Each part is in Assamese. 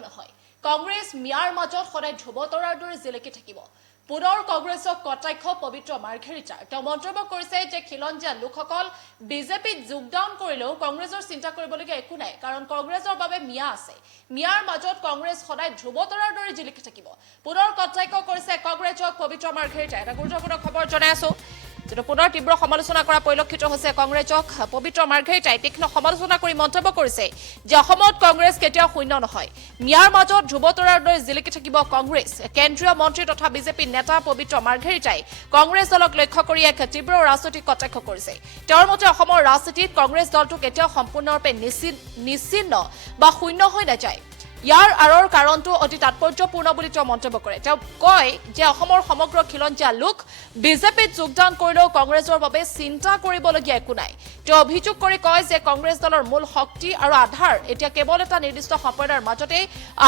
নহয় কংগ্ৰেছ মিয়াৰ মাজত সদায় ধ্ৰুৱতৰাৰ দৰে জিলিকি থাকিব পুনৰ কংগ্ৰেছক কটাক্ষ পবিত্ৰ মাৰ্ঘেৰিটাৰ তেওঁ মন্তব্য কৰিছে যে খিলঞ্জীয়া লোকসকল বিজেপিত যোগদান কৰিলেও কংগ্ৰেছৰ চিন্তা কৰিবলগীয়া একো নাই কাৰণ কংগ্ৰেছৰ বাবে মিয়া আছে মিয়াৰ মাজত কংগ্ৰেছ সদায় ধ্ৰুৱতৰাৰ দৰে জিলিকি থাকিব পুনৰ কটাক্ষ কৰিছে কংগ্ৰেছক পবিত্ৰ মাৰ্ঘেৰিটাৰ এটা গুৰুত্বপূৰ্ণ খবৰ জনাই আছো যেটো পুনৰ তীব্ৰ সমালোচনা কৰা পৰিলক্ষিত হৈছে কংগ্ৰেছক পবিত্ৰ মাৰ্ঘেৰিটাই তীক্ষ্ণ সমালোচনা কৰি মন্তব্য কৰিছে যে অসমত কংগ্ৰেছ কেতিয়াও শূন্য নহয় মিয়াৰ মাজত ধ্ৰুৱতৰাৰ দৰে জিলিকি থাকিব কংগ্ৰেছ কেন্দ্ৰীয় মন্ত্ৰী তথা বিজেপি নেতা পবিত্ৰ মাৰ্ঘেৰিটাই কংগ্ৰেছ দলক লক্ষ্য কৰি এক তীব্ৰ ৰাজনৈতিক কটাক্ষ কৰিছে তেওঁৰ মতে অসমৰ ৰাজনীতিত কংগ্ৰেছ দলটো কেতিয়াও সম্পূৰ্ণৰূপে নিশ্চিন্ন বা শূন্য হৈ নাযায় ইয়াৰ আৰৰ কাৰণটো অতি তাৎপৰ্যপূৰ্ণ বুলি তেওঁ মন্তব্য কৰে তেওঁ কয় যে অসমৰ সমগ্ৰ খিলঞ্জীয়া লোক বিজেপিত যোগদান কৰিলেও কংগ্ৰেছৰ বাবে চিন্তা কৰিবলগীয়া একো নাই তেওঁ অভিযোগ কৰি কয় যে কংগ্ৰেছ দলৰ মূল শক্তি আৰু আধাৰ এতিয়া কেৱল এটা নিৰ্দিষ্ট সম্প্ৰদায়ৰ মাজতে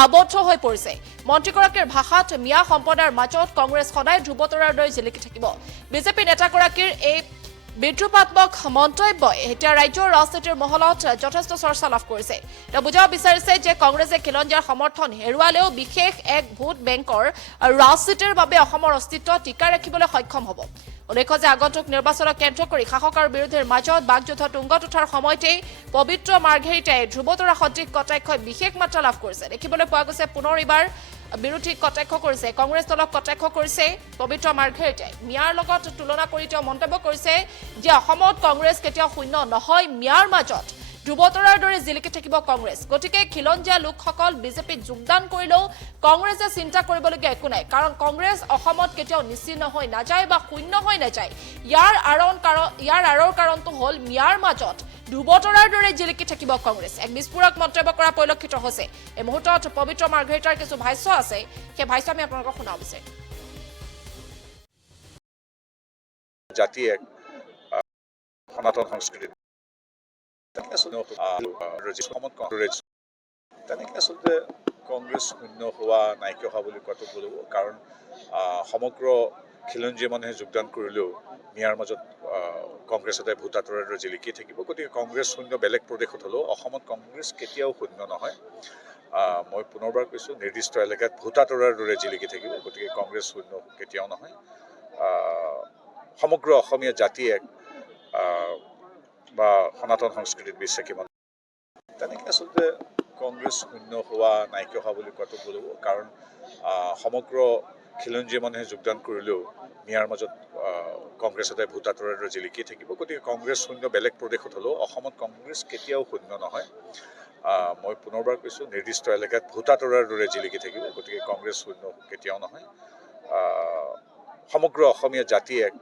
আবদ্ধ হৈ পৰিছে মন্ত্ৰীগৰাকীৰ ভাষাত মিয়া সম্প্ৰদায়ৰ মাজত কংগ্ৰেছ সদায় ধ্ৰুৱতৰাৰ দৰে জিলিকি থাকিব বিজেপি নেতাগৰাকীৰ এই বিদ্ৰুপাত্মক মন্তব্যই এতিয়া ৰাজ্যৰ ৰাজনীতিৰ মহলত যথেষ্ট চৰ্চা লাভ কৰিছে তেওঁ বুজাব বিচাৰিছে যে কংগ্ৰেছে খিলঞ্জীয়াৰ সমৰ্থন হেৰুৱালেও বিশেষ এক ভোট বেংকৰ ৰাজনীতিৰ বাবে অসমৰ অস্তিত্ব টিকাই ৰাখিবলৈ সক্ষম হ'ব উল্লেখ্য যে আগন্তুক নিৰ্বাচনক কেন্দ্ৰ কৰি শাসক আৰু বিৰোধীৰ মাজত বাকযুদ্ধ তুংগত উঠাৰ সময়তেই পবিত্ৰ মাৰ্ঘেৰিটাই ধ্ৰুৱতৰা সদৃশ কটাক্ষই বিশেষ মাত্ৰা লাভ কৰিছে দেখিবলৈ পোৱা গৈছে পুনৰ এইবাৰ বিৰোধীক কটাক্ষ কৰিছে কংগ্ৰেছ দলক কটাক্ষ কৰিছে পবিত্ৰ মাৰ্ঘেৰিটাই মিয়াৰ লগত তুলনা কৰি তেওঁ মন্তব্য কৰিছে যে অসমত কংগ্ৰেছ কেতিয়াও শূন্য নহয় মিয়াৰ মাজত ধ্ৰুৱতৰাৰ দৰে জিলিকি থাকিব কংগ্ৰেছ গতিকে খিলঞ্জীয়া লোকসকল বিজেপিত যোগদান কৰিলেও কংগ্ৰেছে চিন্তা কৰিবলগীয়া একো নাই কাৰণ কংগ্ৰেছ অসমত কেতিয়াও নিশ্চিন্ন হৈ নাযায় বা শূন্য হৈ নাযায় ইয়াৰ আঁৰৰ কাৰণটো হ'ল মিয়াৰ মাজত ধ্ৰুৱতৰাৰ দৰে জিলিকি থাকিব কংগ্ৰেছ এক বিস্ফোৰক মন্তব্য কৰা পৰিলক্ষিত হৈছে এই মুহূৰ্তত পবিত্ৰ মাৰ্ঘেৰিটাৰ কিছু ভাষ্য আছে সেই ভাষ্য আমি আপোনালোকক শুনাব বিচাৰিম জাতি এক সনাতন সংস্কৃতি তেনেকৈ আচলতে কংগ্ৰেছ শূন্য হোৱা নাইকিয়া হোৱা বুলি কোৱাটো ভুল হ'ব কাৰণ সমগ্ৰ খিলঞ্জীয়া মানুহে যোগদান কৰিলেও মিয়াৰ মাজত কংগ্ৰেছ সদায় ভোটাতৰাৰ দৰে জিলিকি থাকিব গতিকে কংগ্ৰেছ শূন্য বেলেগ প্ৰদেশত হ'লেও অসমত কংগ্ৰেছ কেতিয়াও শূন্য নহয় মই পুনৰবাৰ কৈছোঁ নিৰ্দিষ্ট এলেকাত ভোটাতৰাৰ দৰে জিলিকি থাকিব গতিকে কংগ্ৰেছ শূন্য কেতিয়াও নহয় সমগ্ৰ অসমীয়া জাতি এক বা সনাতন সংস্কৃতিত বিশ্বাসী মানুহ তেনেকৈ আচলতে কংগ্ৰেছ শূন্য হোৱা নাইকিয়া হোৱা বুলি কোৱাটো ভুল হ'ব কাৰণ সমগ্ৰ খিলঞ্জীয়া মানুহে যোগদান কৰিলেও মিয়াৰ মাজত কংগ্ৰেছ সদায় ভোটাতৰাৰ দৰে জিলিকি থাকিব গতিকে কংগ্ৰেছ শূন্য বেলেগ প্ৰদেশত হ'লেও অসমত কংগ্ৰেছ কেতিয়াও শূন্য নহয় মই পুনৰবাৰ কৈছোঁ নিৰ্দিষ্ট এলেকাত ভোটাতৰাৰ দৰে জিলিকি থাকিব গতিকে কংগ্ৰেছ শূন্য কেতিয়াও নহয় সমগ্ৰ অসমীয়া জাতি এক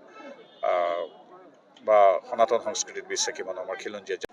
বা সনাতন সংস্কৃতিত বিশ্বাসী মানুহ আমাৰ খিলঞ্জীয়া